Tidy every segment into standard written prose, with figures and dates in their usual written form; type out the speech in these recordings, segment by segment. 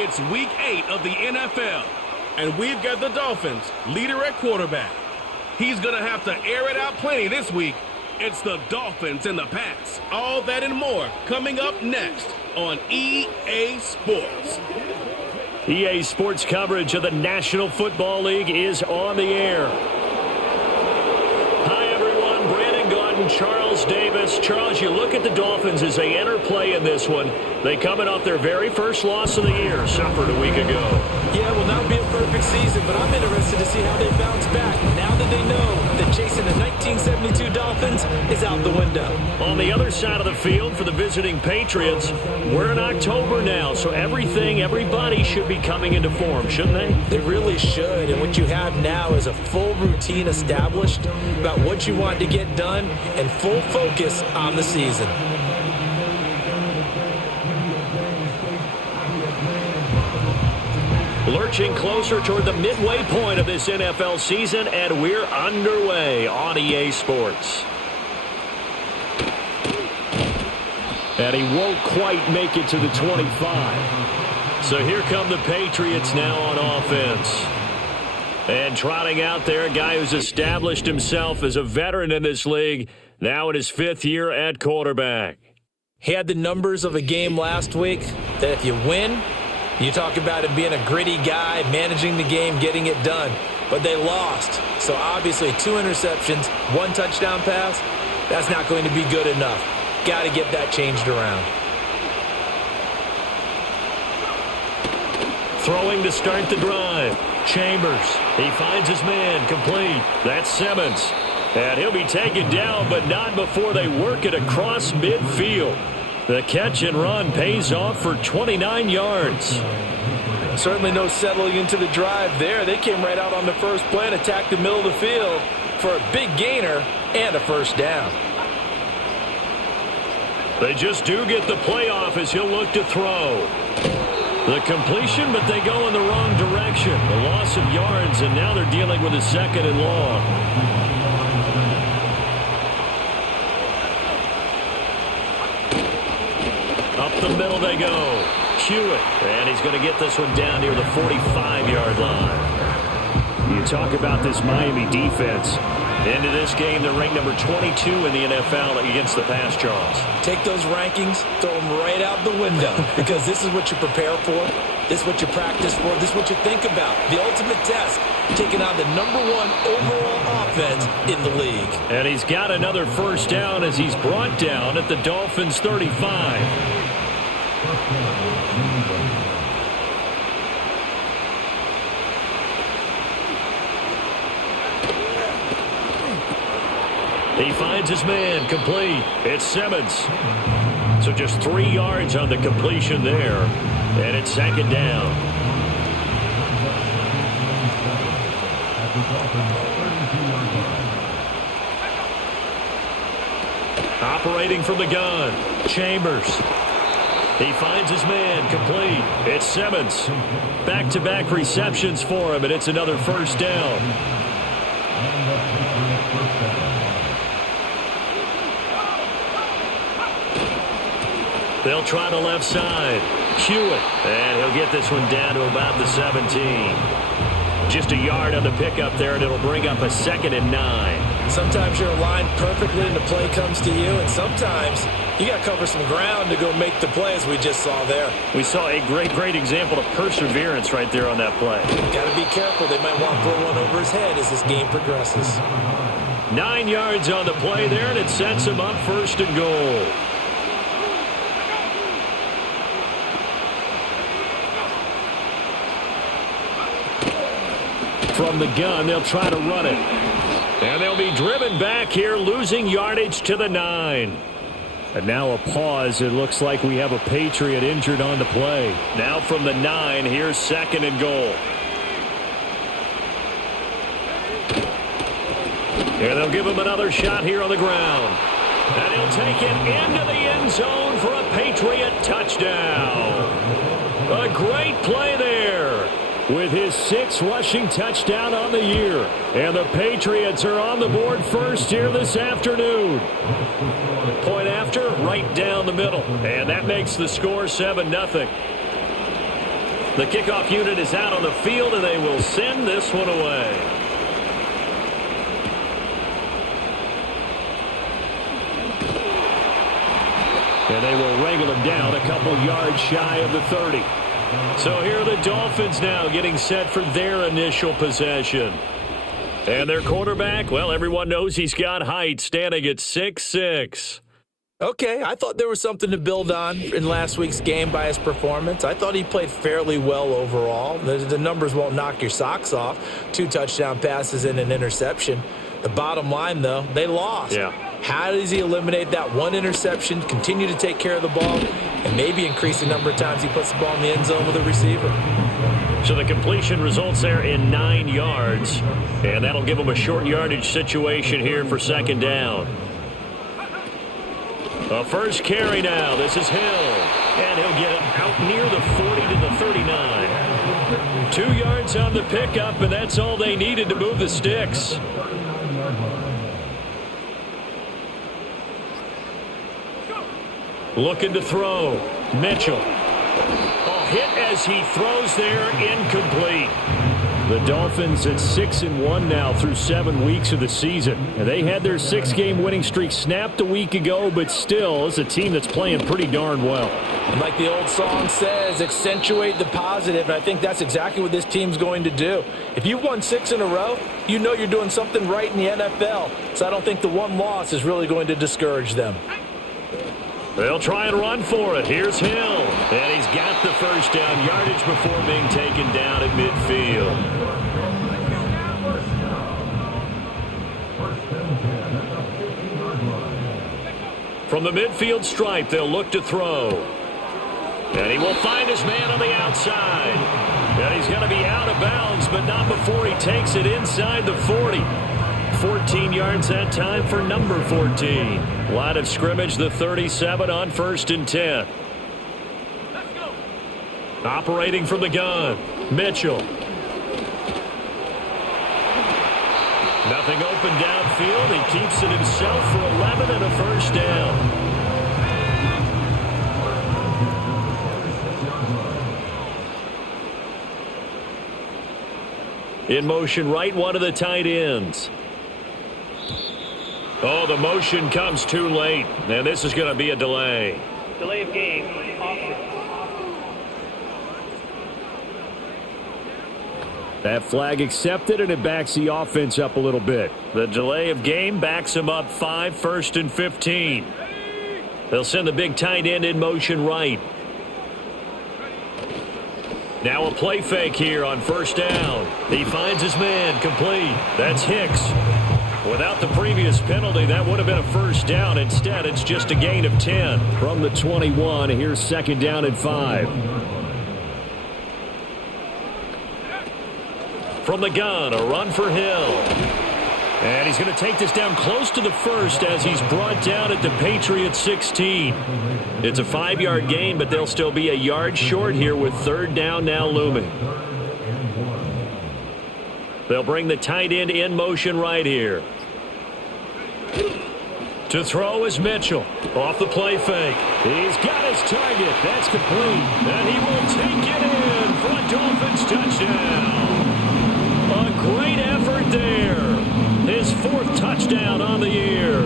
It's Week 8 of the NFL, and we've got the Dolphins leader at quarterback. He's going to have to air it out plenty this week. It's the Dolphins and the Pats. All that and more coming up next on EA Sports. EA Sports coverage of the National Football League is on the air. Hi, everyone. Brandon Gaudin, Charles Davis. Charles, you look at the Dolphins as they enter play in this one. They coming off their very first loss of the year, suffered a week ago. Yeah, will not be a perfect season, but I'm interested to see how they bounce back now that they know that chasing the 1972 Dolphins is out the window. On the other side of the field for the visiting Patriots, we're in October now, so everybody should be coming into form, shouldn't they? They really should, and what you have now is a full routine established about what you want to get done and full focus on the season. Lurching closer toward the midway point of this NFL season, and we're underway on EA Sports. And he won't quite make it to the 25. So here come the Patriots now on offense. And trotting out there, a guy who's established himself as a veteran in this league, now in his 5th year at quarterback. He had the numbers of a game last week that if you win, you talk about him being a gritty guy, managing the game, getting it done. But they lost. So obviously 2 interceptions, 1 touchdown pass, that's not going to be good enough. Got to get that changed around. Throwing to start the drive. Chambers. He finds his man. Complete. That's Simmons. And he'll be taken down, but not before they work it across midfield. The catch and run pays off for 29 yards. Certainly no settling into the drive there. They came right out on the first play and attacked the middle of the field for a big gainer and a first down. They just do get the playoff as he'll look to throw. The completion, but they go in the wrong direction. The loss of yards, and now they're dealing with a 2nd and long. Up the middle they go. Hewitt, and he's going to get this one down near the 45-yard line. You talk about this Miami defense. Into this game, they're ranked number 22 in the NFL against the pass, Charles. Take those rankings, throw them right out the window, because this is what you prepare for, this is what you practice for, this is what you think about. The ultimate test, taking on the number 1 overall offense in the league. And he's got another first down as he's brought down at the Dolphins' 35. He finds his man. Complete. It's Simmons. So just 3 yards on the completion there. And it's 2nd down. Operating from the gun. Chambers. He finds his man. Complete. It's Simmons. Back-to-back receptions for him, and it's another first down. They'll try the left side. Hewitt. And he'll get this one down to about the 17. Just a yard on the pickup there, and it'll bring up a 2nd and 9. Sometimes you're aligned perfectly and the play comes to you, and sometimes you got to cover some ground to go make the play, as we just saw there. We saw a great example of perseverance right there on that play. Got to be careful. They might want to throw one over his head as this game progresses. 9 yards on the play there, and it sets him up 1st and goal. From the gun, they'll try to run it. And they'll be driven back here, losing yardage to the 9. And now a pause. It looks like we have a Patriot injured on the play. Now from the 9, here's 2nd and goal. And they'll give him another shot here on the ground. And he'll take it into the end zone for a Patriot touchdown. A great play there. With his 6th rushing touchdown on the year. And the Patriots are on the board first here this afternoon. Point after, right down the middle. And that makes the score 7-0. The kickoff unit is out on the field, and they will send this one away. And they will wrangle him down a couple yards shy of the 30. So here are the Dolphins now getting set for their initial possession. And their quarterback, well, everyone knows he's got height, standing at 6'6". Okay, I thought there was something to build on in last week's game by his performance. I thought he played fairly well overall. The numbers won't knock your socks off. 2 touchdown passes and an interception. The bottom line, though, they lost. Yeah. How does he eliminate that one interception, continue to take care of the ball, and maybe increase the number of times he puts the ball in the end zone with a receiver? So the completion results there in 9 yards, and that'll give him a short yardage situation here for second down. A first carry now. This is Hill, and he'll get it out near the 40 to the 39. 2 yards on the pickup, and that's all they needed to move the sticks. Looking to throw. Mitchell. Hit as he throws there, incomplete. The Dolphins at 6-1 now through 7 weeks of the season. And they had their 6-game winning streak snapped a week ago, but still, it's a team that's playing pretty darn well. And like the old song says, accentuate the positive, and I think that's exactly what this team's going to do. If you've won 6 in a row, you know you're doing something right in the NFL. So I don't think the one loss is really going to discourage them. They'll try and run for it. Here's Hill. And he's got the first down yardage before being taken down at midfield. From the midfield stripe, they'll look to throw. And he will find his man on the outside. And he's going to be out of bounds, but not before he takes it inside the 40. 14 yards that time for number 14. Line of scrimmage, the 37 on 1st and 10. Operating from the gun, Mitchell. Nothing open downfield. He keeps it himself for 11 and a first down. In motion right, one of the tight ends. Oh, the motion comes too late, and this is going to be a delay. Delay of game, offense. That flag accepted, and it backs the offense up a little bit. The delay of game backs them up 5, 1st and 15. They'll send the big tight end in motion right. Now a play fake here on 1st down. He finds his man, complete. That's Hicks. Without the previous penalty, that would have been a first down. Instead, it's just a gain of 10. From the 21, here's 2nd down and 5. From the gun, a run for Hill. And he's going to take this down close to the first as he's brought down at the Patriots 16. It's a 5-yard gain, but they'll still be a yard short here with 3rd down now looming. They'll bring the tight end in motion right here. To throw is Mitchell. Off the play fake. He's got his target. That's complete. And he will take it in for a Dolphins touchdown. A great effort there. His 4th touchdown on the year.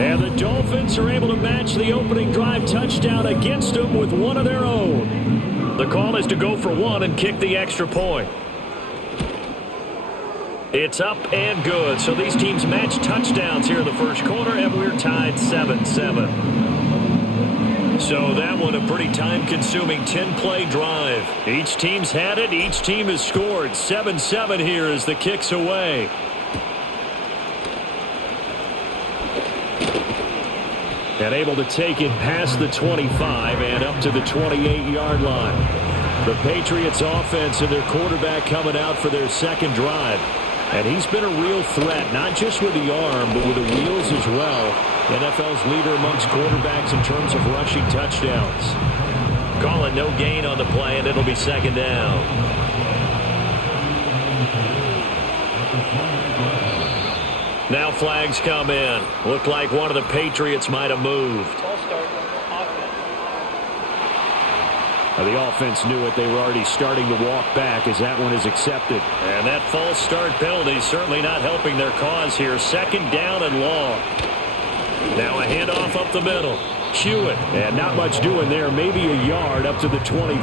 And the Dolphins are able to match the opening drive touchdown against them with one of their own. The call is to go for one and kick the extra point. It's up and good. So these teams match touchdowns here in the first quarter, and we're tied 7-7. So that one a pretty time-consuming 10-play drive. Each team's had it. Each team has scored. 7-7 here as the kick's away. And able to take it past the 25 and up to the 28-yard line. The Patriots offense and their quarterback coming out for their second drive. And he's been a real threat, not just with the arm, but with the wheels as well. NFL's leader amongst quarterbacks in terms of rushing touchdowns. Calling no gain on the play, and it'll be 2nd down. Now flags come in. Looked like one of the Patriots might have moved. Ball start, offense. The offense knew it. They were already starting to walk back as that one is accepted. And that false start penalty certainly not helping their cause here. Second down and long. Now a handoff up the middle. Hewitt. And not much doing there. Maybe a yard up to the 23.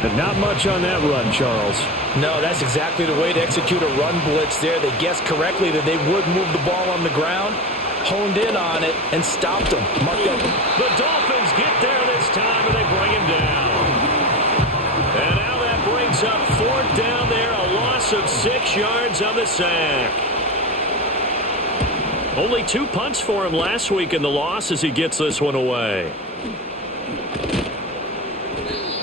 But not much on that run, Charles. No, that's exactly the way to execute a run blitz there. They guessed correctly that they would move the ball on the ground, honed in on it, and stopped them. Mark that. The Dolphins get there this time, and they bring him down. And now that brings up fourth down there, a loss of 6 yards on the sack. Only 2 punts for him last week in the loss as he gets this one away.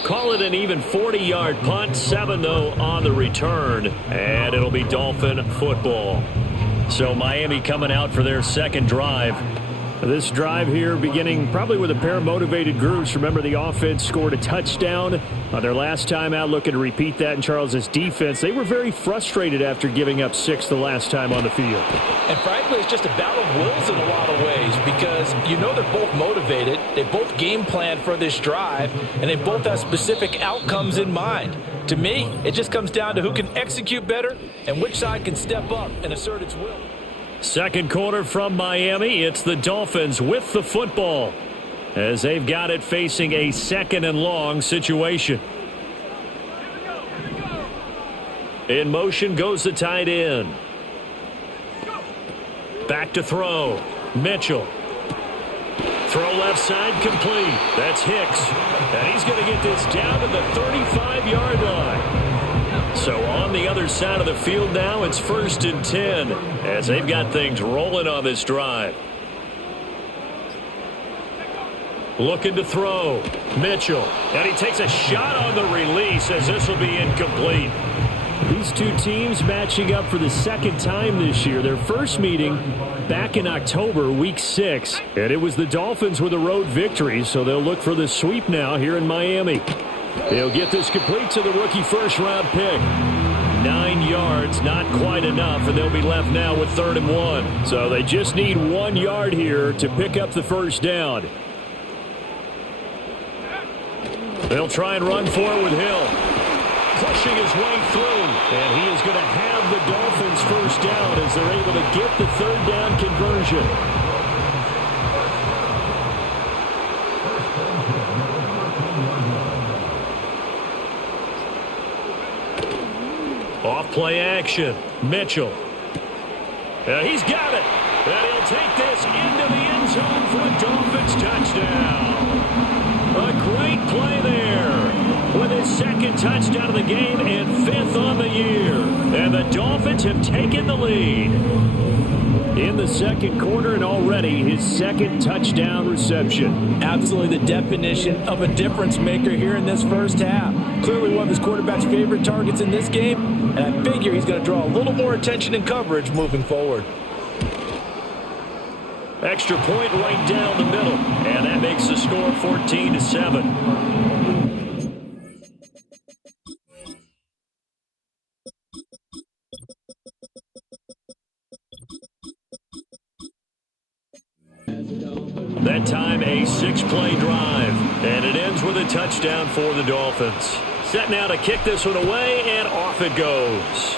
Call it an even 40-yard punt, 7 though on the return, and it'll be Dolphin football. So Miami coming out for their second drive. This drive here beginning probably with a pair of motivated groups. Remember, the offense scored a touchdown on their last time out, looking to repeat that in Charles's defense. They were very frustrated after giving up 6 the last time on the field. And frankly, it's just a battle of wills in a lot of ways because you know they're both motivated. They both game plan for this drive, and they both have specific outcomes in mind. To me, it just comes down to who can execute better and which side can step up and assert its will. Second quarter from Miami. It's the Dolphins with the football as they've got it facing a second and long situation. In motion goes the tight end. Back to throw. Mitchell. Throw left side complete. That's Hicks. And he's going to get this down to the 35-yard line. So on the other side of the field now, it's 1st and 10 as they've got things rolling on this drive. Looking to throw. Mitchell. And he takes a shot on the release as this will be incomplete. These two teams matching up for the second time this year. Their first meeting back in October, week 6. And it was the Dolphins with a road victory, so they'll look for the sweep now here in Miami. They'll get this complete to the rookie first-round pick. 9 yards, not quite enough, and they'll be left now with 3rd and 1. So they just need 1 yard here to pick up the first down. They'll try and run for it with Hill. Pushing his way through, and he is going to have the Dolphins first down as they're able to get the 3rd down conversion. Off play action. Mitchell. He's got it. And he'll take this into the end zone for a Dolphins touchdown. A great play there with his 2nd touchdown of the game and 5th on the year. And the Dolphins have taken the lead in the second quarter, and already his 2nd touchdown reception. Absolutely the definition of a difference maker here in this first half. Clearly one of his quarterback's favorite targets in this game, and I figure he's going to draw a little more attention and coverage moving forward. Extra point right down the middle, and that makes the score 14-7. That time a 6-play drive, and it ends with a touchdown for the Dolphins. Set now to kick this one away, and off it goes.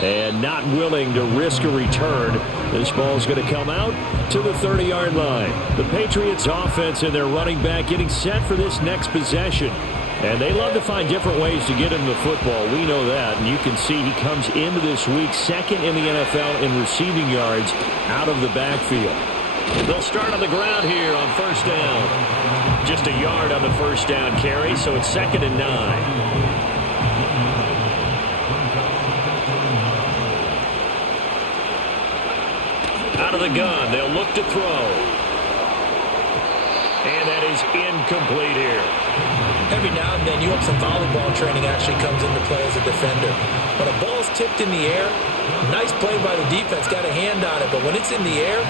And not willing to risk a return. This ball's going to come out to the 30-yard line. The Patriots offense and their running back getting set for this next possession. And they love to find different ways to get him the football. We know that. And you can see he comes into this week 2nd in the NFL in receiving yards out of the backfield. They'll start on the ground here on 1st down. Just a yard on the 1st down carry, so it's 2nd and 9. Out of the gun, they'll look to throw. And that is incomplete here. Every now and then, you hope some volleyball training actually comes into play as a defender. When a ball's tipped in the air, nice play by the defense, got a hand on it, but when it's in the air,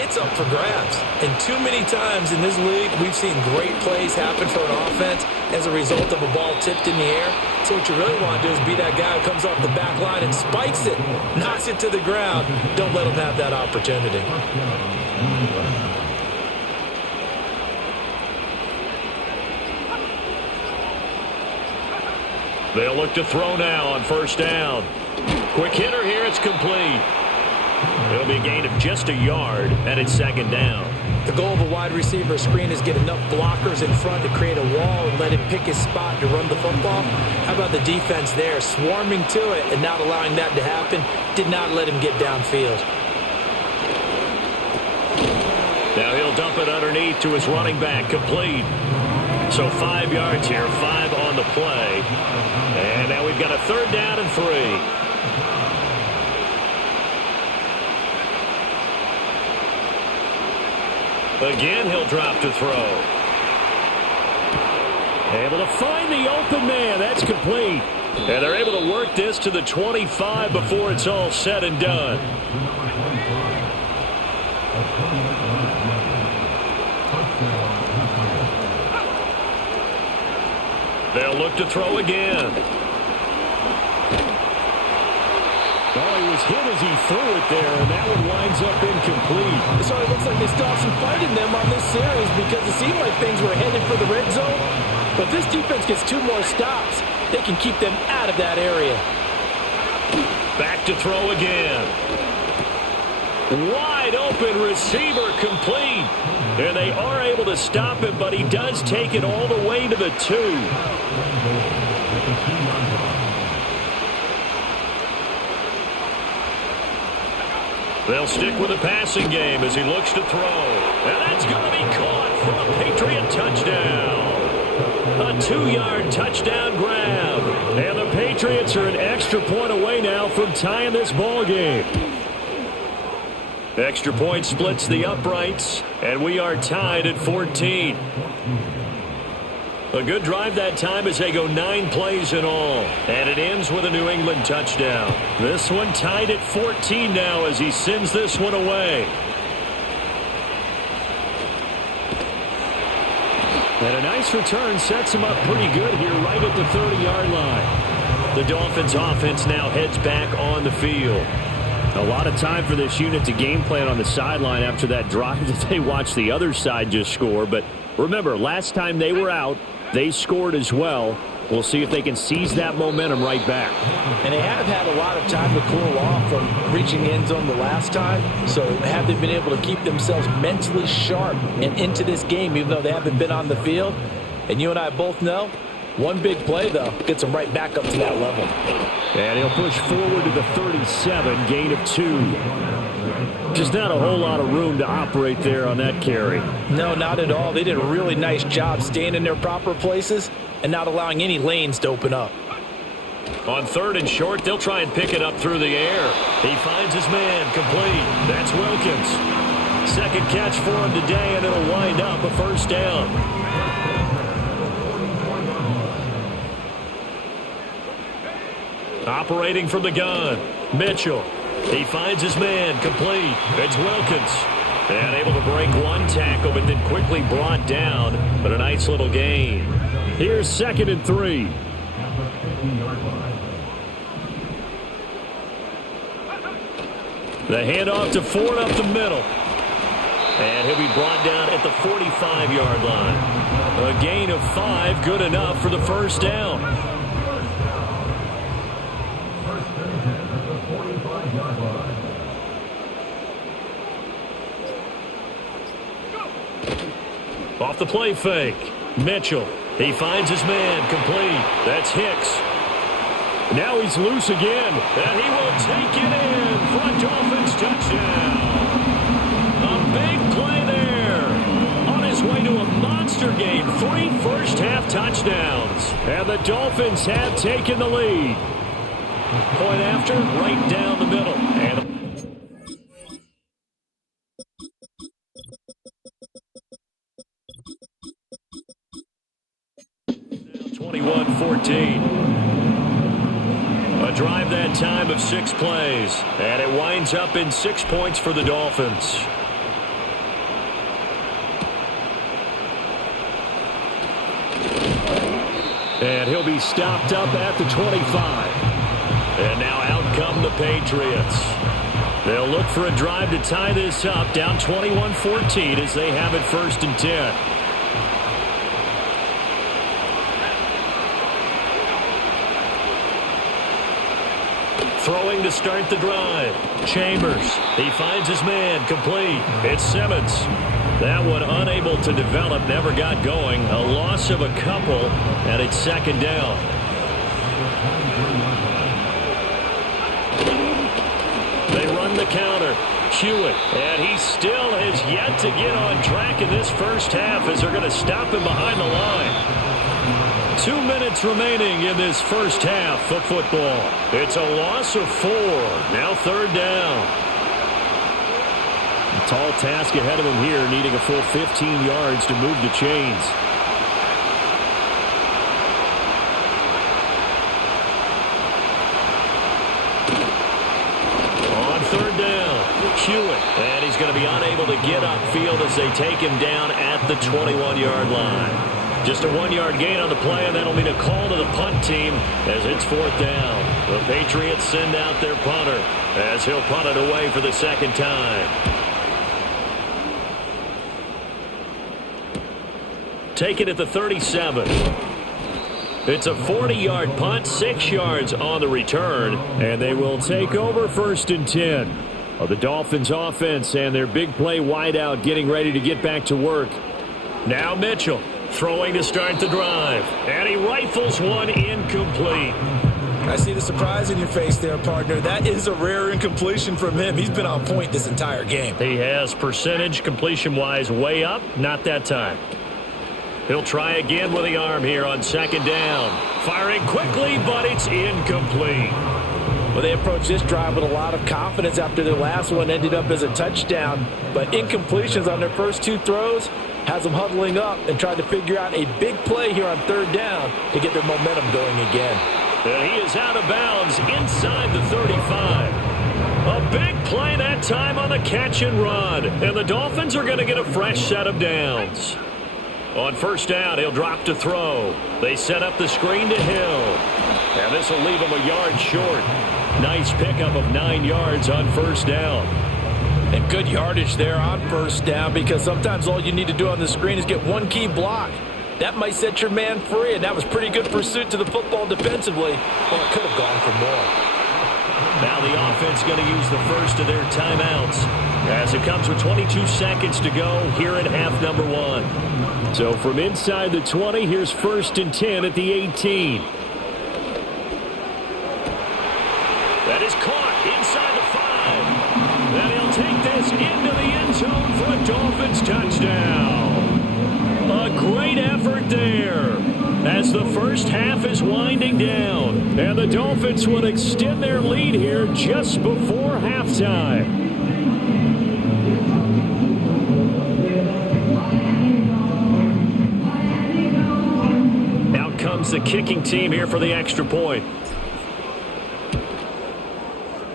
it's up for grabs. And too many times in this league, we've seen great plays happen for an offense as a result of a ball tipped in the air. So what you really want to do is be that guy who comes off the back line and spikes it, knocks it to the ground. Don't let him have that opportunity. They'll look to throw now on first down. Quick hitter here. It's complete. It'll be a gain of just a yard, and it's second down. The goal of a wide receiver screen is get enough blockers in front to create a wall and let him pick his spot to run the football. How about the defense there, swarming to it and not allowing that to happen? Did not let him get downfield. Now he'll dump it underneath to his running back, complete. So 5 yards here, 5 on the play. And now we've got a third down and 3. Again, he'll drop to throw. Able to find the open man. That's complete. And they're able to work this to the 25 before it's all said and done. They'll look to throw again. Oh, he was hit as he threw it there, and that one winds up incomplete. So it looks like they still have some fight in them on this series because it seemed like things were headed for the red zone. But this defense gets 2 more stops. They can keep them out of that area. Back to throw again. Wide open receiver, complete. And they are able to stop him, but he does take it all the way to the 2. They'll stick with the passing game as he looks to throw. And that's going to be caught for a Patriot touchdown. A 2-yard touchdown grab. And the Patriots are an extra point away now from tying this ball game. Extra point splits the uprights, and we are tied at 14. A good drive that time as they go 9 plays in all. And it ends with a New England touchdown. This one tied at 14 now as he sends this one away. And a nice return sets him up pretty good here right at the 30-yard line. The Dolphins offense now heads back on the field. A lot of time for this unit to game plan on the sideline after that drive that they watched the other side just score. But remember, last time they were out, they scored as well. We'll see if they can seize that momentum right back. And they have had a lot of time to cool off from reaching the end zone the last time. So have they been able to keep themselves mentally sharp and into this game, even though they haven't been on the field? And you and I both know, one big play, though, gets them right back up to that level. And he'll push forward to the 37, gain of 2. Just not a whole lot of room to operate there on that carry. No, not at all. They did a really nice job staying in their proper places and not allowing any lanes to open up. On 3rd and short, they'll try and pick it up through the air. He finds his man, complete. That's Wilkins. Second catch for him today, and it'll wind up a first down. Operating from the gun, Mitchell. He finds his man, complete. It's Wilkins. And able to break one tackle, but then quickly brought down. But a nice little gain. Here's 2nd and 3. The handoff to Ford up the middle. And he'll be brought down at the 45-yard line. A gain of 5, good enough for the first down. Off the play fake. Mitchell. He finds his man, complete. That's Hicks. Now he's loose again. And he will take it in for a Dolphins touchdown. A big play there. On his way to a monster game. 3 first-half touchdowns. And the Dolphins have taken the lead. Point after, right down the middle. And 21-14. A drive that time of 6 plays. And it winds up in 6 points for the Dolphins. And he'll be stopped up at the 25. And now out come the Patriots. They'll look for a drive to tie this up, down 21-14 as they have it 1st and 10. throwing to start the drive. Chambers, he finds his man, complete. It's Simmons. That one unable to develop, never got going. A loss of a couple, and it's second down. They run the counter. Hewitt, and he still has yet to get on track in this first half as they're going to stop him behind the line. 2 minutes remaining in this first half of football. It's a loss of 4. Now third down. A tall task ahead of him here, needing a full 15 yards to move the chains. On third down, Hewitt, and he's going to be unable to get upfield as they take him down at the 21-yard line. Just a 1-yard gain on the play, and that'll mean a call to the punt team as it's fourth down. The Patriots send out their punter as he'll punt it away for the second time. Take it at the 37. It's a 40-yard punt, 6 yards on the return, and they will take over first and 10. The Dolphins offense and their big play wideout getting ready to get back to work. Now Mitchell throwing to start the drive, and he rifles one incomplete. I see the surprise in your face there, partner. That is a rare incompletion from him. He's been on point this entire game. He has percentage completion-wise way up, not that time. He'll try again with the arm here on second down. Firing quickly, but it's incomplete. Well, they approached this drive with a lot of confidence after their last one ended up as a touchdown. But incompletions on their first 2 throws has them huddling up and trying to figure out a big play here on third down to get their momentum going again. And he is out of bounds inside the 35. A big play that time on the catch and run. And the Dolphins are going to get a fresh set of downs. On first down, he'll drop to throw. They set up the screen to Hill. And this will leave him a yard short. Nice pickup of 9 yards on first down. And good yardage there on first down, because sometimes all you need to do on the screen is get one key block. That might set your man free, and that was pretty good pursuit to the football defensively. Well, it could have gone for more. Now the offense going to use the first of their timeouts as it comes with 22 seconds to go here at half number 1. So from inside the 20, here's first and 10 at the 18. That is caught inside the 5. Then he'll take this into the end zone for a Dolphins touchdown. A great effort there as the first half is winding down. And the Dolphins will extend their lead here just before halftime. Out comes the kicking team here for the extra point.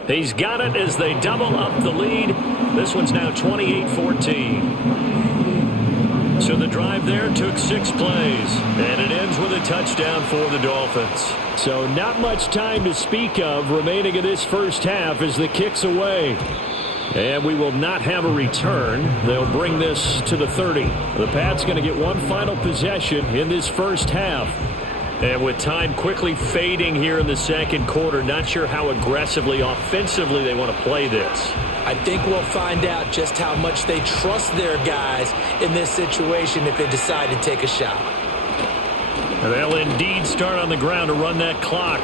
He's got it as they double up the lead. This one's now 28-14. So the drive there took 6 plays, and it ends with a touchdown for the Dolphins. So not much time to speak of remaining in this first half as the kick's away. And we will not have a return. They'll bring this to the 30. The Pats going to get one final possession in this first half. And with time quickly fading here in the second quarter, not sure how aggressively, offensively they want to play this. I think we'll find out just how much they trust their guys in this situation if they decide to take a shot. And they'll indeed start on the ground to run that clock.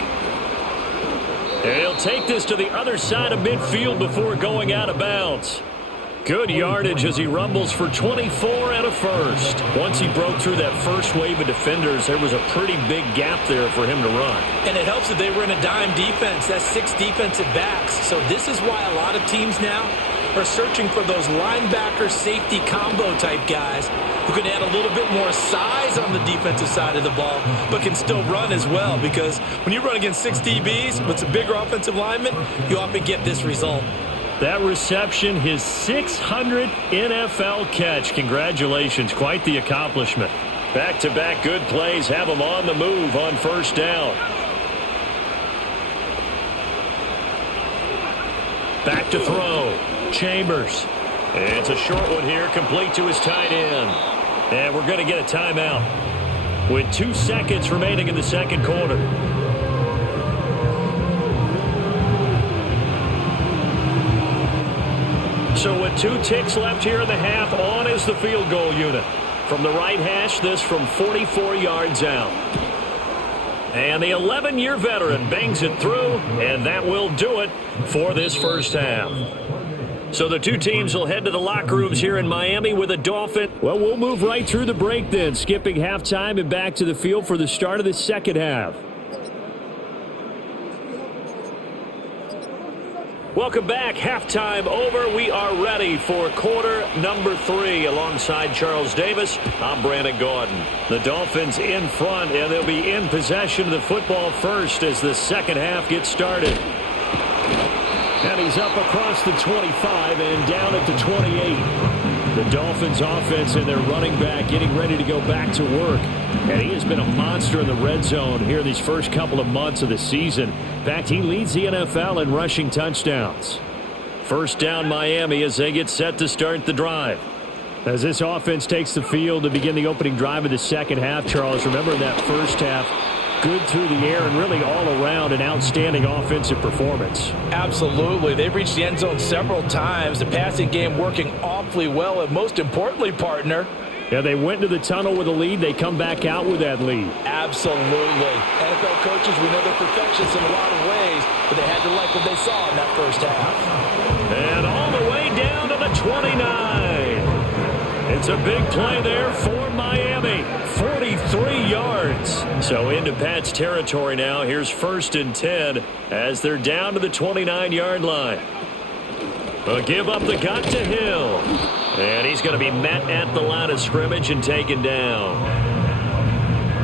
And he'll take this to the other side of midfield before going out of bounds. Good yardage as he rumbles for 24 and a first. Once he broke through that first wave of defenders, there was a pretty big gap there for him to run. And it helps that they were in a dime defense. That's 6 defensive backs. So this is why a lot of teams now are searching for those linebacker safety combo type guys who can add a little bit more size on the defensive side of the ball, but can still run as well. Because when you run against 6 DBs with some bigger offensive linemen, you often get this result. That reception, his 600th NFL catch. Congratulations, quite the accomplishment. Back-to-back good plays have him on the move on first down. Back to throw. Chambers. And it's a short one here, complete to his tight end. And we're going to get a timeout with 2 seconds remaining in the second quarter. So with 2 ticks left here in the half, on is the field goal unit. From the right hash, this from 44 yards out. And the 11-year veteran bangs it through, and that will do it for this first half. So the two teams will head to the locker rooms here in Miami with a Dolphin. Well, we'll move right through the break then, skipping halftime and back to the field for the start of the second half. Welcome back. Halftime over. We are ready for quarter number 3. Alongside Charles Davis, I'm Brandon Gordon. The Dolphins in front, and they'll be in possession of the football first as the second half gets started. And he's up across the 25 and down at the 28. The Dolphins offense and their running back getting ready to go back to work. And he has been a monster in the red zone here these first couple of months of the season. In fact, he leads the NFL in rushing touchdowns. First down Miami as they get set to start the drive. As this offense takes the field to begin the opening drive of the second half, Charles, remember that first half, good through the air and really all around an outstanding offensive performance. Absolutely. They've reached the end zone several times. The passing game working awfully well, and most importantly, partner, yeah, they went to the tunnel with a lead. They come back out with that lead. Absolutely. NFL coaches, we know they're perfectionists in a lot of ways, but they had to like what they saw in that first half. And all the way down to the 29. It's a big play there for Miami. 43 yards. So into Pat's territory now. Here's 1st and 10 as they're down to the 29-yard line. A give up the gut to Hill. And he's going to be met at the line of scrimmage and taken down.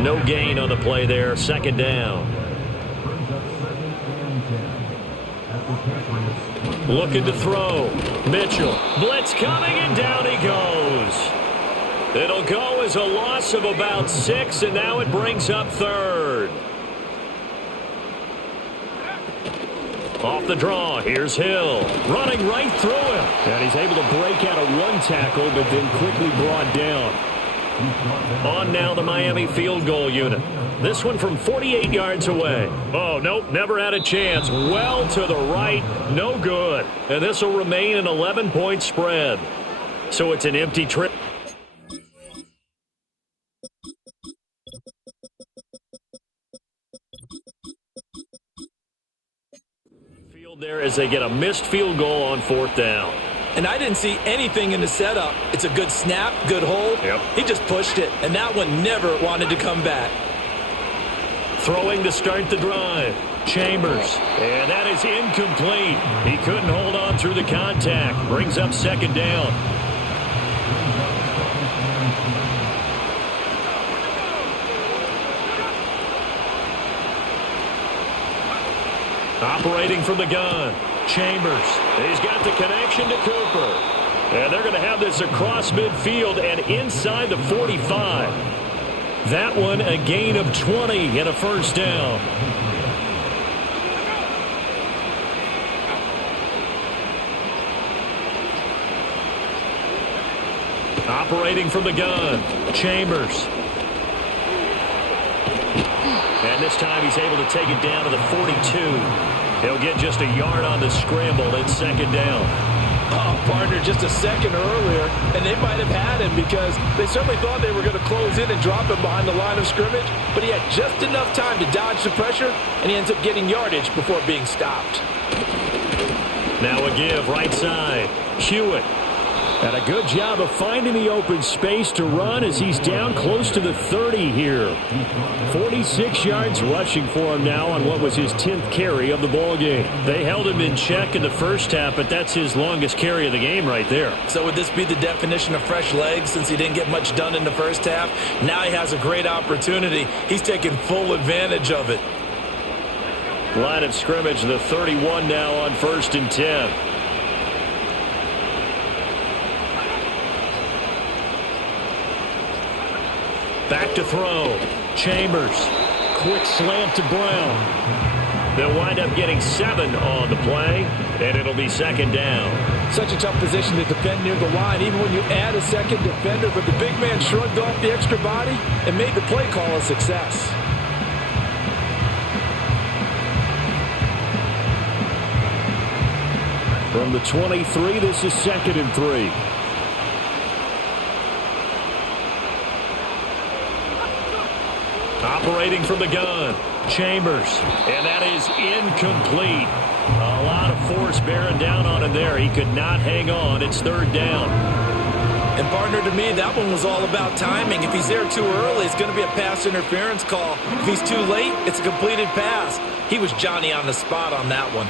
No gain on the play there. 2nd down. Looking to throw. Mitchell. Blitz coming, and down he goes. It'll go as a loss of about 6, and now it brings up 3rd. Off the draw, here's Hill. Running right through him. And he's able to break out of 1 tackle, but then quickly brought down. On now the Miami field goal unit. This one from 48 yards away. Oh, nope, never had a chance. Well to the right, no good. And this will remain an 11-point spread. So it's an empty trip. Field there as they get a missed field goal on 4th down. And I didn't see anything in the setup. It's a good snap, good hold. Yep. He just pushed it, and that one never wanted to come back. Throwing to start the drive. Chambers. And that is incomplete. He couldn't hold on through the contact. Brings up 2nd down. Operating from the gun. Chambers. He's got the connection to Cooper. And they're going to have this across midfield and inside the 45. That one a gain of 20 and a 1st down. Operating from the gun. Chambers. And this time he's able to take it down to the 42. He'll get just a yard on the scramble. It's 2nd down. Oh, partner, just a second earlier, and they might have had him because they certainly thought they were going to close in and drop him behind the line of scrimmage, but he had just enough time to dodge the pressure, and he ends up getting yardage before being stopped. Now a give right side. Hewitt. And a good job of finding the open space to run as he's down close to the 30 here. 46 yards rushing for him now on what was his 10th carry of the ballgame. They held him in check in the first half, but that's his longest carry of the game right there. So would this be the definition of fresh legs since he didn't get much done in the first half? Now he has a great opportunity. He's taking full advantage of it. Line of scrimmage, the 31 now on 1st and 10. Back to throw. Chambers. Quick slant to Brown. They'll wind up getting 7 on the play, and it'll be 2nd down. Such a tough position to defend near the line, even when you add a second defender, but the big man shrugged off the extra body and made the play call a success. From the 23, this is 2nd and 3. Operating from the gun, Chambers, and that is incomplete. A lot of force bearing down on him there. He could not hang on. It's 3rd down. And partner, to me, that one was all about timing. If he's there too early, it's going to be a pass interference call. If he's too late, it's a completed pass. He was Johnny on the spot on that one.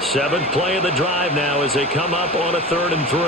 7th play of the drive now as they come up on a 3rd and 3.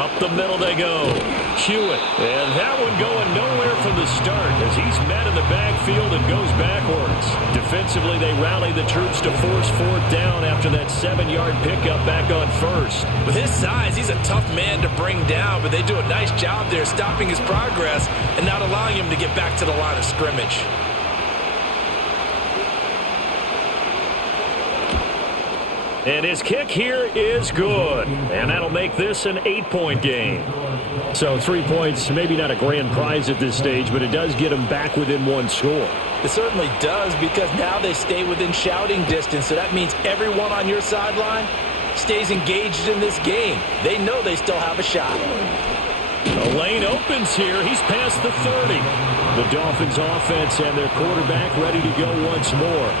Up the middle they go. Hewitt. And that one going nowhere from the start as he's met in the backfield and goes backwards. Defensively, they rally the troops to force 4th down after that 7-yard pickup back on 1st. With his size, he's a tough man to bring down, but they do a nice job there stopping his progress and not allowing him to get back to the line of scrimmage. And his kick here is good. And that'll make this an 8-point game. So 3 points, maybe not a grand prize at this stage, but it does get them back within 1 score. It certainly does, because now they stay within shouting distance. So that means everyone on your sideline stays engaged in this game. They know they still have a shot. The lane opens here. He's past the 30. The Dolphins offense and their quarterback ready to go once more.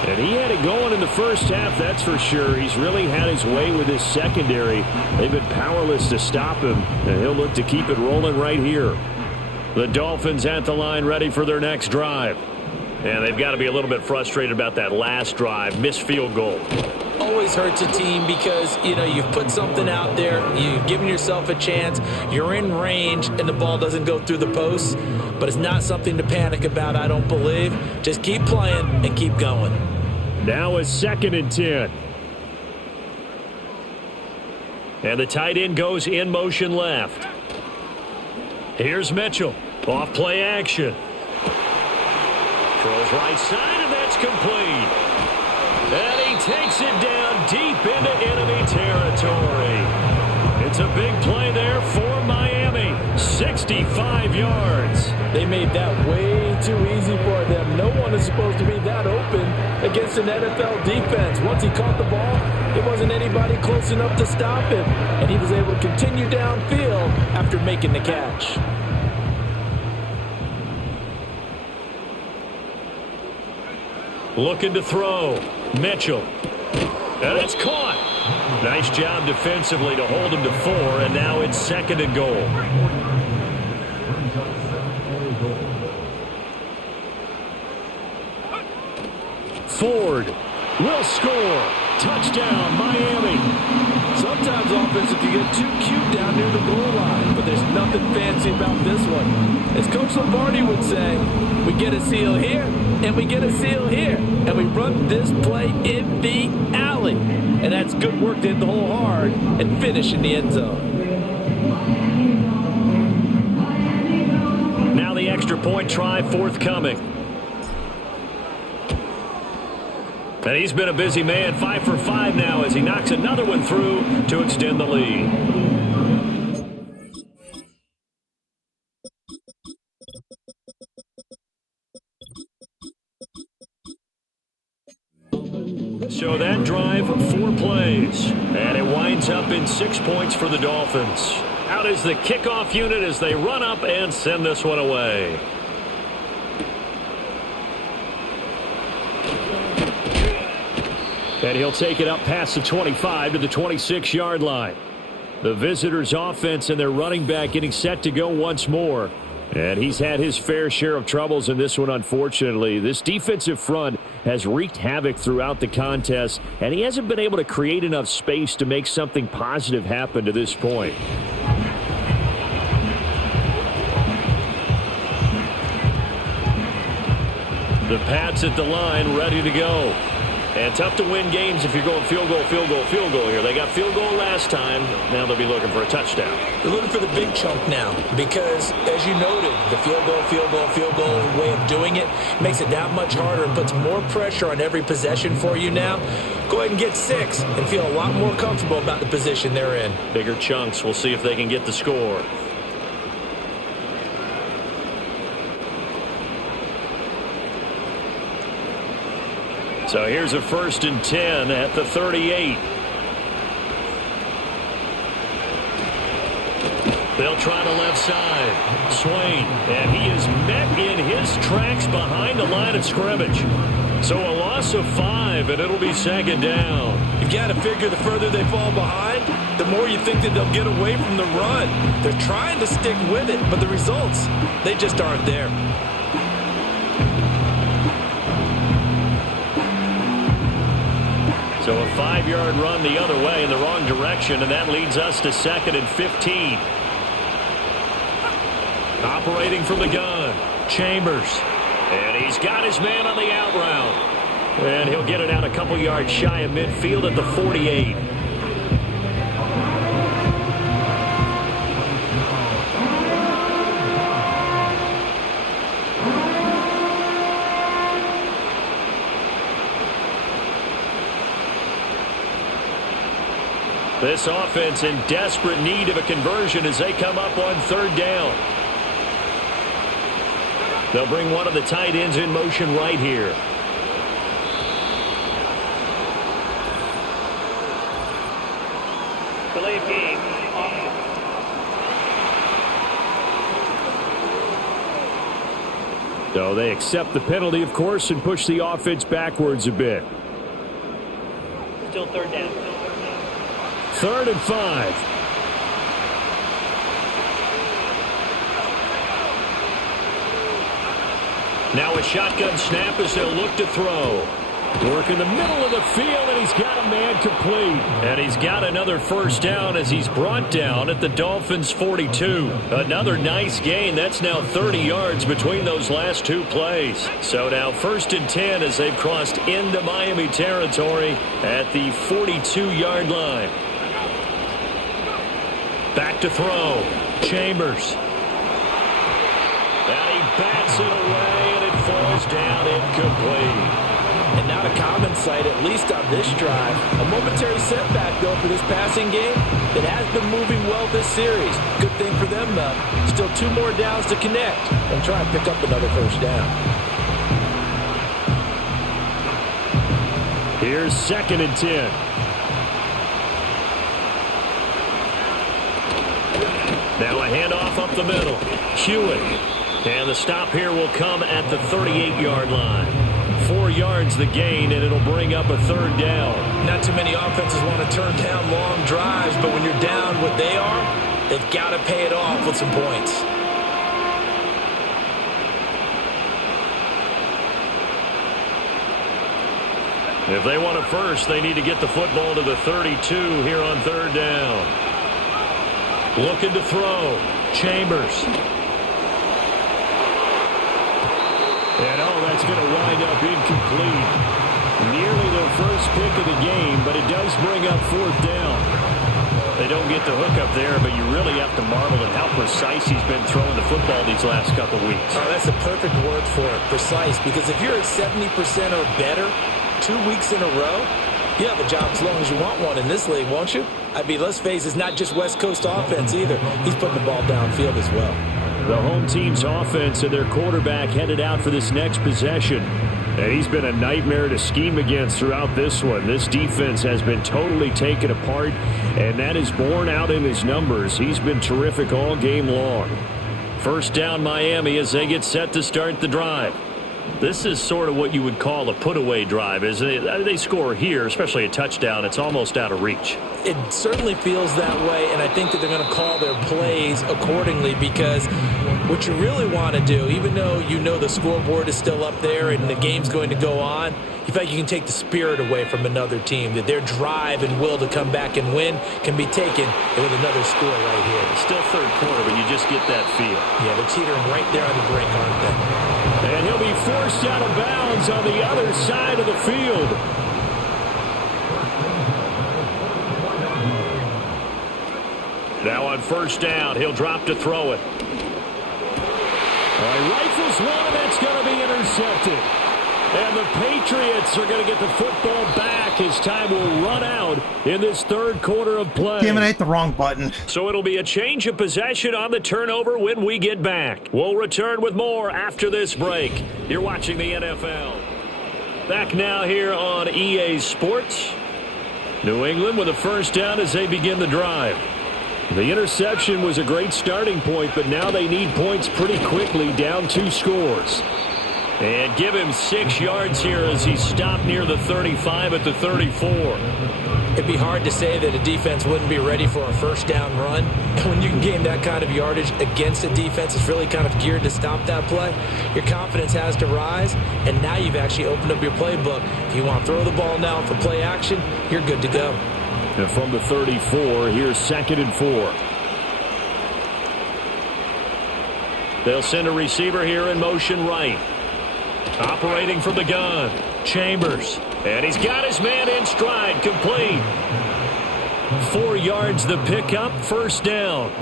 And he had it going in the first half, that's for sure. He's really had his way with his secondary. They've been powerless to stop him, and he'll look to keep it rolling right here. The Dolphins at the line ready for their next drive. And they've got to be a little bit frustrated about that last drive, missed field goal. Always hurts a team because, you've put something out there, you've given yourself a chance, you're in range, and the ball doesn't go through the posts. But it's not something to panic about, I don't believe. Just keep playing and keep going. Now it's 2nd and 10. And the tight end goes in motion left. Here's Mitchell. Off play action. Throws right side, and that's complete. And he takes it down deep into enemy territory. It's a big play there for Miami. 65 yards. They made that way too easy for them. No one is supposed to be that open against an NFL defense. Once he caught the ball, there wasn't anybody close enough to stop him. And he was able to continue downfield after making the catch. Looking to throw. Mitchell. And it's caught. Nice job defensively to hold him to 4, and now it's 2nd and goal. Ford will score. Touchdown, Miami. Sometimes offenses can get too cute down near the goal line, but there's nothing fancy about this one. As Coach Lombardi would say, we get a seal here, and we get a seal here, and we run this play in the alley. And that's good work to hit the hole hard and finish in the end zone. Now the extra point try forthcoming. And he's been a busy man, 5 for 5 now as he knocks another one through to extend the lead. So that drive, 4 plays. And it winds up in 6 points for the Dolphins. Out is the kickoff unit as they run up and send this one away. And he'll take it up past the 25 to the 26-yard line. The visitors' offense and their running back getting set to go once more. And he's had his fair share of troubles in this one, unfortunately. This defensive front has wreaked havoc throughout the contest, and he hasn't been able to create enough space to make something positive happen to this point. The Pats at the line, ready to go. And tough to win games if you're going field goal, field goal, field goal here. They got field goal last time. Now they'll be looking for a touchdown. They're looking for the big chunk now because, as you noted, the field goal way of doing it makes it that much harder and puts more pressure on every possession for you now. Go ahead and get 6 and feel a lot more comfortable about the position they're in. Bigger chunks. We'll see if they can get the score. So here's a 1st and 10 at the 38. They'll try the left side. Swain, and he is met in his tracks behind the line of scrimmage. So a loss of 5, and it'll be 2nd down. You've got to figure the further they fall behind, the more you think that they'll get away from the run. They're trying to stick with it, but the results, they just aren't there. So a 5-yard run the other way in the wrong direction, and that leads us to 2nd and 15. Operating from the gun, Chambers. And he's got his man on the out route. And he'll get it out a couple yards shy of midfield at the 48. This offense in desperate need of a conversion as they come up on 3rd down. They'll bring one of the tight ends in motion right here. Delay of game. Offense. So they accept the penalty, of course, and push the offense backwards a bit. Still 3rd down. 3rd and 5. Now a shotgun snap as they'll look to throw. Work in the middle of the field, and he's got a man complete. And he's got another 1st down as he's brought down at the Dolphins' 42. Another nice gain. That's now 30 yards between those last 2 plays. So now 1st and 10 as they've crossed into Miami territory at the 42-yard line. Back to throw. Chambers. And he bats it away, and it falls down incomplete. And not a common sight, at least on this drive. A momentary setback, though, for this passing game that has been moving well this series. Good thing for them, though. Still 2 more downs to connect and try and pick up another 1st down. Here's 2nd and 10. Now a handoff up the middle. Hewitt. And the stop here will come at the 38-yard line. 4 yards the gain, and it'll bring up a 3rd down. Not too many offenses want to turn down long drives, but when you're down what they are, they've got to pay it off with some points. If they want a first, they need to get the football to the 32 here on 3rd down. Looking to throw. Chambers. And that's going to wind up incomplete. Nearly their first pick of the game, but it does bring up 4th down. They don't get the hook up there, but you really have to marvel at how precise he's been throwing the football these last couple weeks. Oh, that's a perfect word for it, precise, because if you're at 70% or better 2 weeks in a row, you have a job as long as you want one in this league, won't you? I mean, let's face it, it's not just West Coast offense either. He's putting the ball downfield as well. The home team's offense and their quarterback headed out for this next possession. And he's been a nightmare to scheme against throughout this one. This defense has been totally taken apart, and that is borne out in his numbers. He's been terrific all game long. 1st down Miami as they get set to start the drive. This is sort of what you would call a put-away drive. As they score here, especially a touchdown, it's almost out of reach. It certainly feels that way, and I think that they're going to call their plays accordingly because what you really want to do, even though you know the scoreboard is still up there and the game's going to go on, you feel like you can take the spirit away from another team, that their drive and will to come back and win can be taken with another score right here. It's still 3rd quarter, but you just get that feel. Yeah, they're teetering right there on the brink, aren't they? And he'll be forced out of bounds on the other side of the field. first down. He'll drop to throw it. He rifles one, and that's going to be intercepted. And the Patriots are going to get the football back as time will run out in this third quarter of play. Damn it, I hit the wrong button. So it'll be a change of possession on the turnover when we get back. We'll return with more after this break. You're watching the NFL. Back now here on EA Sports. New England with a first down as they begin the drive. The interception was a great starting point, but now they need points pretty quickly, down 2 scores. And give him 6 yards here as he stopped near the 35 at the 34. It'd be hard to say that a defense wouldn't be ready for a first down run. And when you can gain that kind of yardage against a defense that's really kind of geared to stop that play, your confidence has to rise, and now you've actually opened up your playbook. If you want to throw the ball now for play action, you're good to go. And from the 34, here's 2nd and 4. They'll send a receiver here in motion right. Operating from the gun, Chambers. And he's got his man in stride, complete. 4 yards the pickup, first down.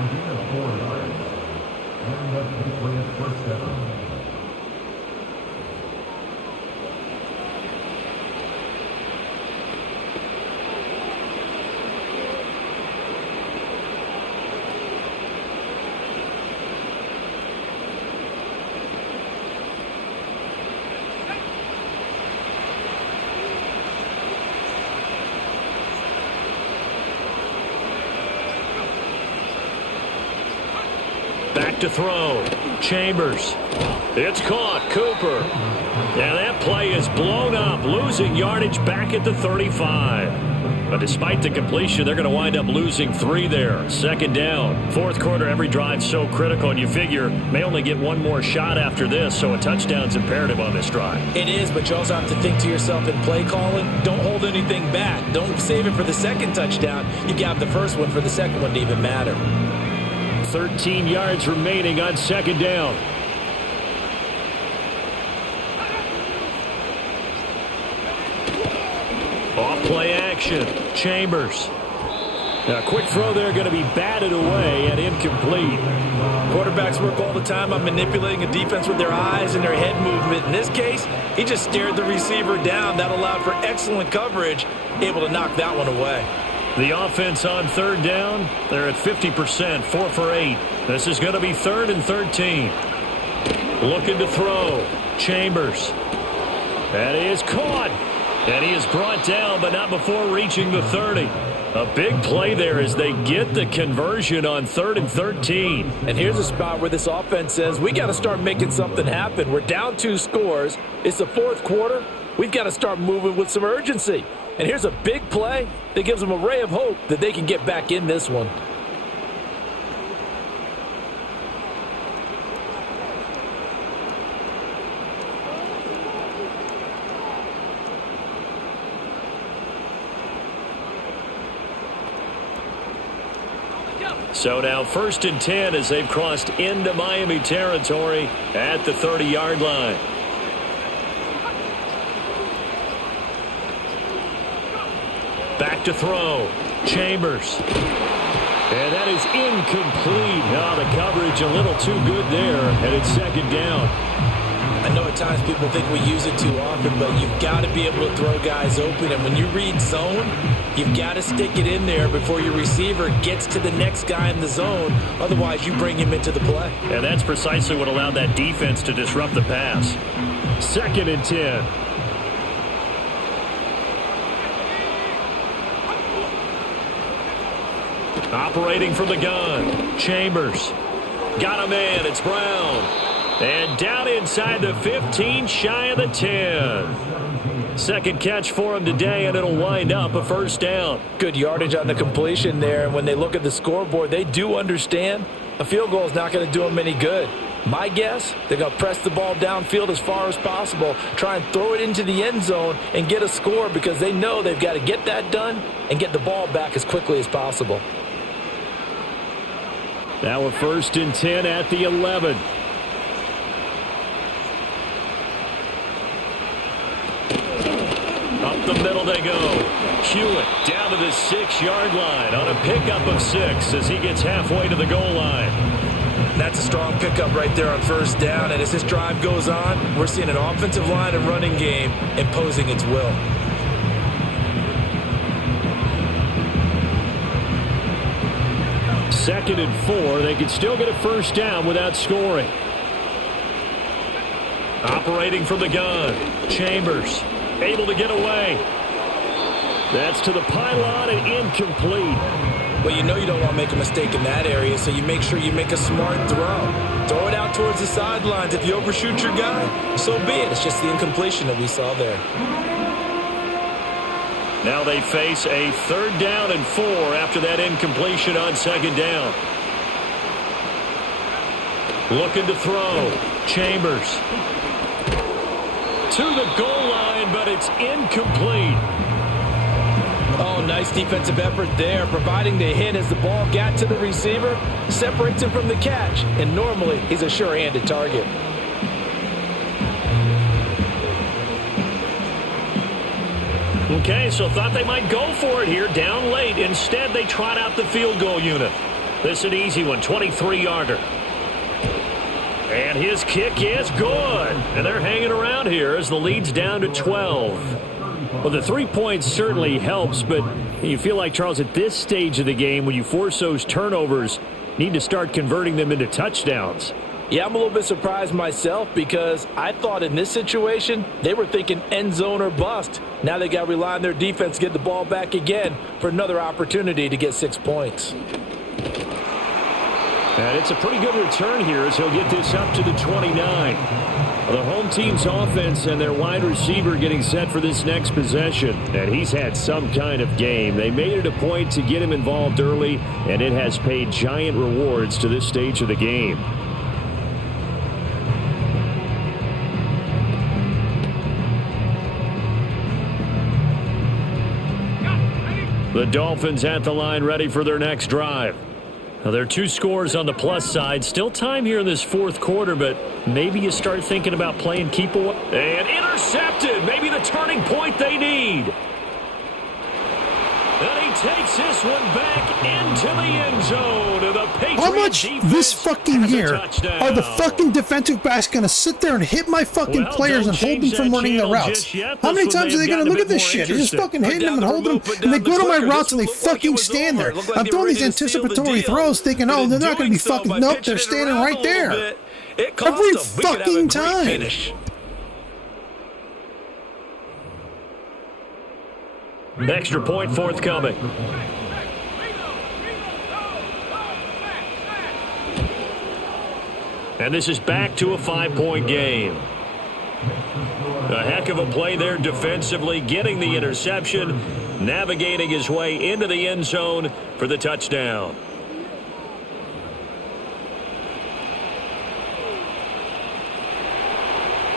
Back to throw. Chambers. It's caught. Cooper. And that play is blown up, losing yardage back at the 35. But despite the completion, they're going to wind up losing 3 there. 2nd down. 4th quarter, every drive so critical, and you figure may only get 1 more shot after this, so a touchdown's imperative on this drive. It is, but you also have to think to yourself in play calling, don't hold anything back. Don't save it for the 2nd touchdown. You got the first one for the 2nd one to even matter. 13 yards remaining on 2nd down. Off play action. Chambers. A quick throw there going to be batted away and incomplete. Quarterbacks work all the time on manipulating a defense with their eyes and their head movement. In this case, he just stared the receiver down. That allowed for excellent coverage, able to knock that one away. The offense on 3rd down, they're at 50%, 4 for 8. This is going to be 3rd and 13. Looking to throw. Chambers. And he is caught. And he is brought down, but not before reaching the 30. A big play there as they get the conversion on 3rd and 13. And here's a spot where this offense says, we got to start making something happen. We're down 2 scores. It's the 4th quarter. We've got to start moving with some urgency. And here's a big play that gives them a ray of hope that they can get back in this one. So now 1st and 10 as they've crossed into Miami territory at the 30-yard line. Back to throw. Chambers. And that is incomplete. Oh, the coverage a little too good there, and it's 2nd down. I know at times people think we use it too often, but you've got to be able to throw guys open. And when you read zone, you've got to stick it in there before your receiver gets to the next guy in the zone. Otherwise, you bring him into the play. And that's precisely what allowed that defense to disrupt the pass. 2nd and 10. Operating from the gun. Chambers. Got a man. It's Brown. And down inside the 15, shy of the 10. Second catch for him today, and it'll wind up a first down. Good yardage on the completion there. And when they look at the scoreboard, they do understand a field goal is not going to do them any good. My guess, they're going to press the ball downfield as far as possible, try and throw it into the end zone and get a score because they know they've got to get that done and get the ball back as quickly as possible. Now a 1st and 10 at the 11. Up the middle they go. Hewitt down to the 6-yard line on a pickup of 6 as he gets halfway to the goal line. That's a strong pickup right there on first down, and as this drive goes on, we're seeing an offensive line and running game imposing its will. Second and 4. They can still get a first down without scoring. Operating from the gun. Chambers able to get away. That's to the pylon and incomplete. Well, you know you don't want to make a mistake in that area, so you make sure you make a smart throw. Throw it out towards the sidelines. If you overshoot your guy, so be it. It's just the incompletion that we saw there. Now they face a 3rd down and 4 after that incompletion on 2nd down. Looking to throw. Chambers. To the goal line, but it's incomplete. Oh, nice defensive effort there, providing the hit as the ball got to the receiver, separates him from the catch, and normally he's a sure-handed target. Okay, so thought they might go for it here, down late. Instead, they trot out the field goal unit. This is an easy one, 23-yarder. And his kick is good. And they're hanging around here as the lead's down to 12. Well, the 3 points certainly helps, but you feel like, Charles, at this stage of the game, when you force those turnovers, need to start converting them into touchdowns. Yeah, I'm a little bit surprised myself because I thought in this situation they were thinking end zone or bust. Now they got to rely on their defense to get the ball back again for another opportunity to get 6 points. And it's a pretty good return here as he'll get this up to the 29. The home team's offense and their wide receiver getting set for this next possession. And he's had some kind of game. They made it a point to get him involved early, and it has paid giant rewards to this stage of the game. The Dolphins at the line ready for their next drive. Now, there are 2 scores on the plus side. Still time here in this 4th quarter, but maybe you start thinking about playing keep away. And intercepted. Maybe the turning point they need. And he takes this one back into the end zone. And the Patriots how much this fucking year are the fucking defensive backs going to sit there and hit my fucking players and hold them from running their routes? How many times are they going to look at this shit? You're just fucking hitting them and holding them, and they go to my routes and they fucking stand there. I'm throwing these anticipatory throws thinking, oh, they're not going to be fucking, nope, they're standing right there. Every fucking time. Extra point forthcoming. And this is back to a 5-point game. A heck of a play there defensively, getting the interception, navigating his way into the end zone for the touchdown.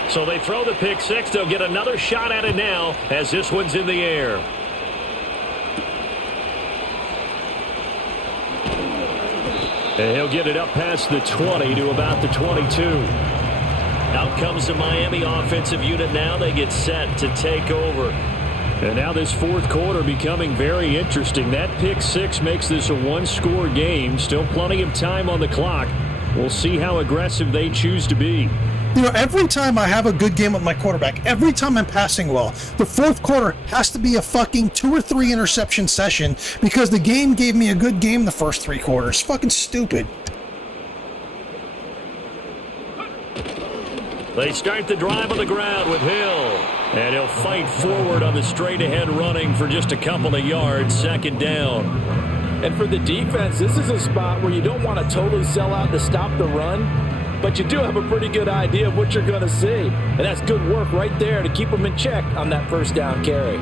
So they throw the pick 6. They'll get another shot at it now as this one's in the air. And he'll get it up past the 20 to about the 22. Out comes the Miami offensive unit now. They get set to take over. And now this 4th quarter becoming very interesting. That pick 6 makes this a 1-score game. Still plenty of time on the clock. We'll see how aggressive they choose to be. You know, every time I have a good game with my quarterback, every time I'm passing well, the 4th quarter has to be a fucking 2 or 3 interception session because the game gave me a good game the first 3 quarters. Fucking stupid. They start the drive on the ground with Hill. And he'll fight forward on the straight-ahead running for just a couple of yards, 2nd down. And for the defense, this is a spot where you don't want to totally sell out to stop the run, but you do have a pretty good idea of what you're going to see. And that's good work right there to keep them in check on that first down carry.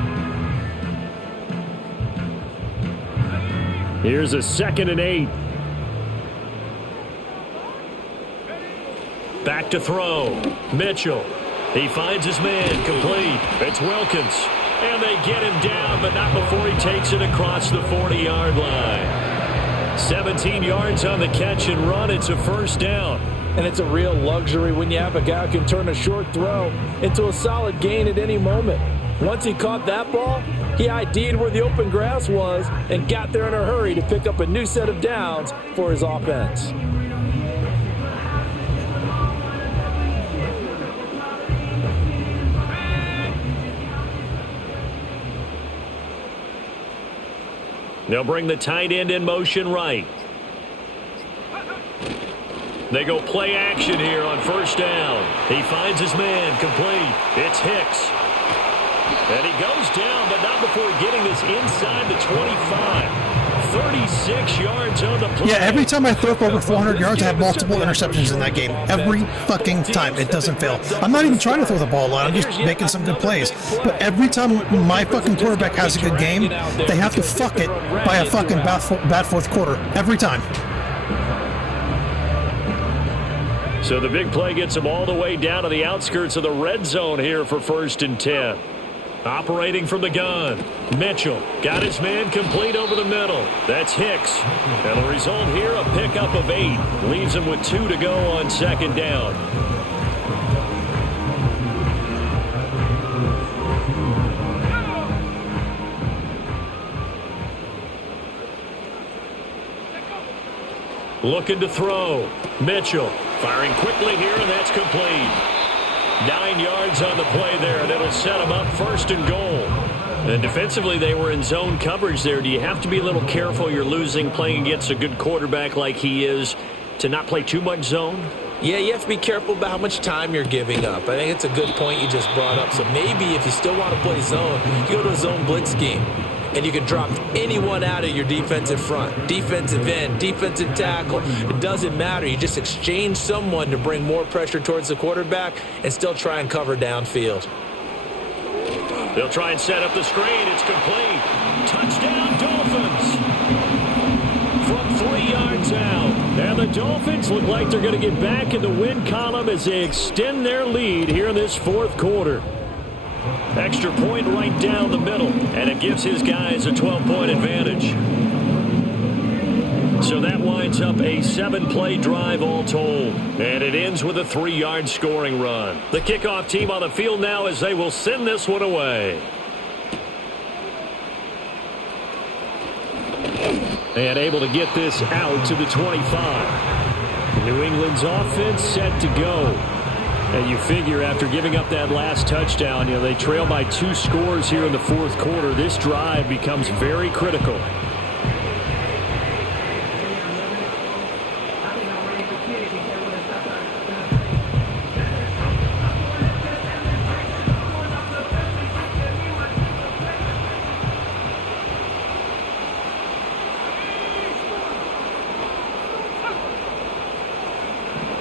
Here's a 2nd and 8. Back to throw. Mitchell. He finds his man complete. It's Wilkins. And they get him down, but not before he takes it across the 40-yard line. 17 yards on the catch and run. It's a first down. And it's a real luxury when you have a guy who can turn a short throw into a solid gain at any moment. Once he caught that ball, He ID'd where the open grass was and got there in a hurry to pick up a new set of downs for his offense. They'll bring the tight end in motion right. They go play action here on first down. He finds his man, complete. It's Hicks. And he goes down, but not before getting this inside the 25. 36 yards on the play. Yeah, every time I throw for over 400 yards, I have multiple interceptions in that game. Every fucking time. It doesn't fail. I'm not even trying to throw the ball a lot. I'm just making some good plays. But every time my fucking quarterback has a good game, they have to fuck it by a fucking bad fourth quarter. Every time. So the big play gets him all the way down to the outskirts of the red zone here for 1st and 10. Operating from the gun, Mitchell got his man complete over the middle. That's Hicks. And the result here, a pickup of 8. Leaves him with 2 to go on 2nd down. Looking to throw. Mitchell firing quickly here, and that's complete. 9 yards on the play there, and it'll set them up 1st and goal. And defensively, they were in zone coverage there. Do you have to be a little careful? You're losing playing against a good quarterback like he is to not play too much zone? Yeah, you have to be careful about how much time you're giving up. I think it's a good point you just brought up. So maybe if you still want to play zone, you go to a zone blitz scheme. And you can drop anyone out of your defensive front, defensive end, defensive tackle. It doesn't matter. You just exchange someone to bring more pressure towards the quarterback and still try and cover downfield. They'll try and set up the screen. It's complete. Touchdown, Dolphins. From 3 yards out. And the Dolphins look like they're going to get back in the win column as they extend their lead here in this 4th quarter. Extra point right down the middle, and it gives his guys a 12-point advantage. So that winds up a 7-play drive all told, and it ends with a 3-yard scoring run. The kickoff team on the field now as they will send this one away. And able to get this out to the 25. New England's offense set to go. And you figure after giving up that last touchdown, they trail by 2 scores here in the 4th quarter. This drive becomes very critical.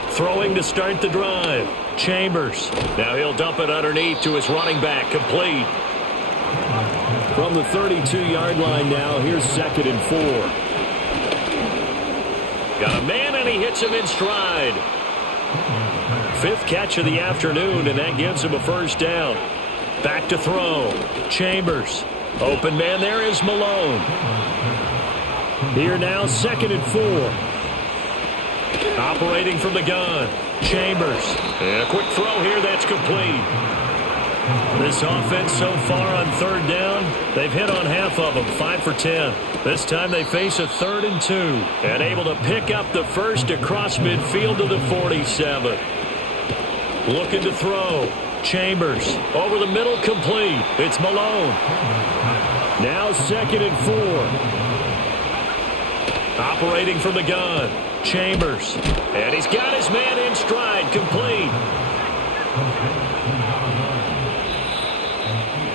Throwing to start the drive. Chambers. Now he'll dump it underneath to his running back. Complete. From the 32-yard line now, here's 2nd and 4. Got a man, and he hits him in stride. 5th catch of the afternoon, and that gives him a 1st down. Back to throw. Chambers. Open man there is Malone. Here now, 2nd and 4. Operating from the gun. Chambers. And a quick throw here that's complete. This offense so far on 3rd down, they've hit on half of them, 5 for 10. This time they face a 3rd and 2. And able to pick up the first across midfield to the 47. Looking to throw. Chambers. Over the middle, complete. It's Malone. Now 2nd and 4. Operating from the gun. Chambers. And he's got his man in stride. Complete.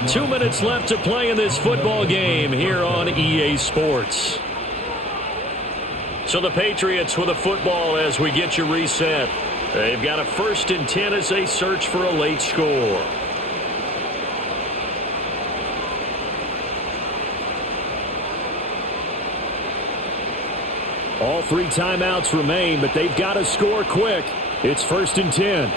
2 minutes left to play in this football game here on EA Sports. So the Patriots with a football as we get you reset. They've got a 1st and 10 as they search for a late score. All 3 timeouts remain, but they've got to score quick. It's 1st and 10.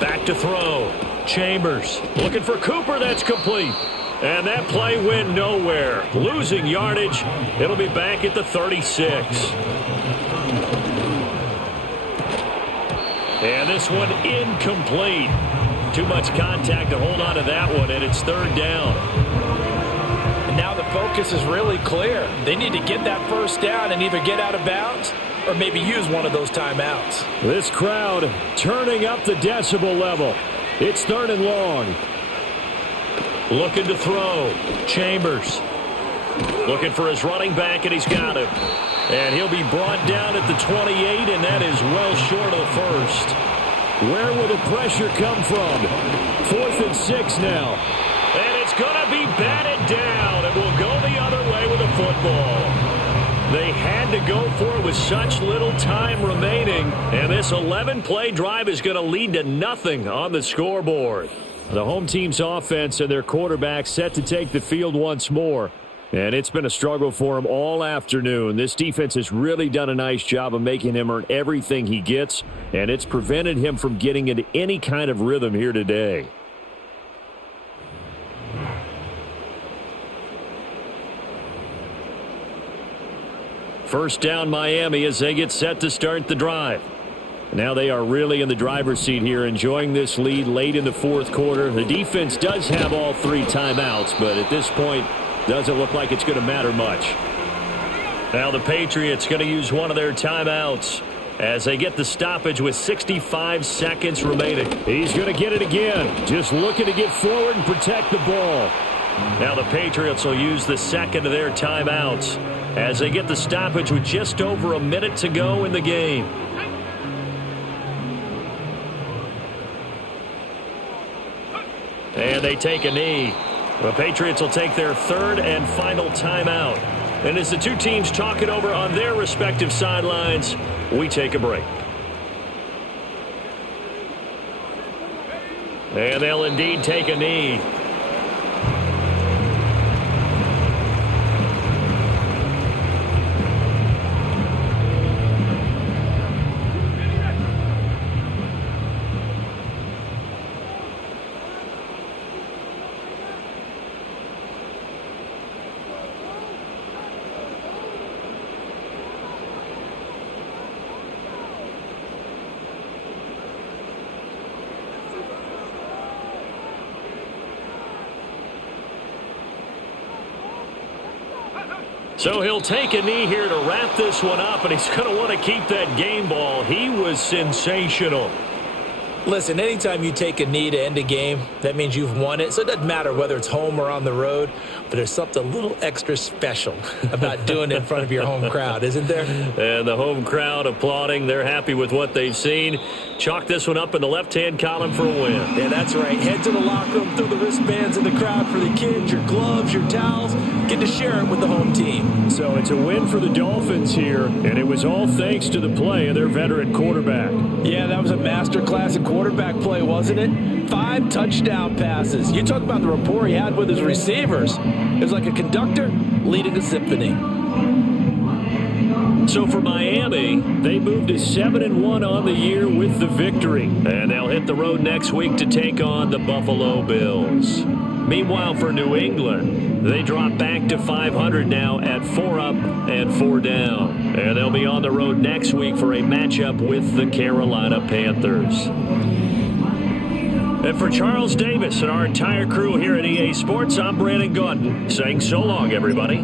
Back to throw. Chambers looking for Cooper. That's complete. And that play went nowhere. Losing yardage. It'll be back at the 36. And this one incomplete. Too much contact to hold on to that one, and it's third down. And now the focus is really clear. They need to get that first down and either get out of bounds or maybe use one of those timeouts. This crowd turning up the decibel level. It's third and long. Looking to throw. Chambers. Looking for his running back, and he's got him. And he'll be brought down at the 28, and that is well short of the first. Where will the pressure come from? 4th and 6 now. And it's going to be batted down. It will go the other way with the football. They had to go for it with such little time remaining. And this 11-play drive is going to lead to nothing on the scoreboard. The home team's offense and their quarterback set to take the field once more. And it's been a struggle for him all afternoon. This defense has really done a nice job of making him earn everything he gets, and it's prevented him from getting into any kind of rhythm here today. First down Miami as they get set to start the drive. Now they are really in the driver's seat here, enjoying this lead late in the fourth quarter. The defense does have all 3 timeouts, but at this point, doesn't look like it's going to matter much. Now the Patriots going to use one of their timeouts as they get the stoppage with 65 seconds remaining. He's going to get it again, just looking to get forward and protect the ball. Now the Patriots will use the second of their timeouts as they get the stoppage with just over a minute to go in the game. And they take a knee. The Patriots will take their third and final timeout. And as the two teams talk it over on their respective sidelines, we take a break. And they'll indeed take a knee. So he'll take a knee here to wrap this one up, and he's going to want to keep that game ball. He was sensational. Listen, anytime you take a knee to end a game, that means you've won it. So it doesn't matter whether it's home or on the road, but there's something a little extra special about doing it in front of your home crowd, isn't there? And the home crowd applauding. They're happy with what they've seen. Chalk this one up in the left-hand column for a win. Yeah, that's right. Head to the locker room, throw the wristbands in the crowd for the kids, your gloves, your towels. Get to share it with the home team. So it's a win for the Dolphins here, and it was all thanks to the play of their veteran quarterback. Yeah, that was a masterclass in quarterback play, wasn't it? 5 touchdown passes. You talk about the rapport he had with his receivers. It was like a conductor leading a symphony. So for Miami, they moved to 7-1 on the year with the victory. And they'll hit the road next week to take on the Buffalo Bills. Meanwhile, for New England, they drop back to 500 now at 4 up and 4 down. And they'll be on the road next week for a matchup with the Carolina Panthers. And for Charles Davis and our entire crew here at EA Sports, I'm Brandon Gaudin saying so long, everybody.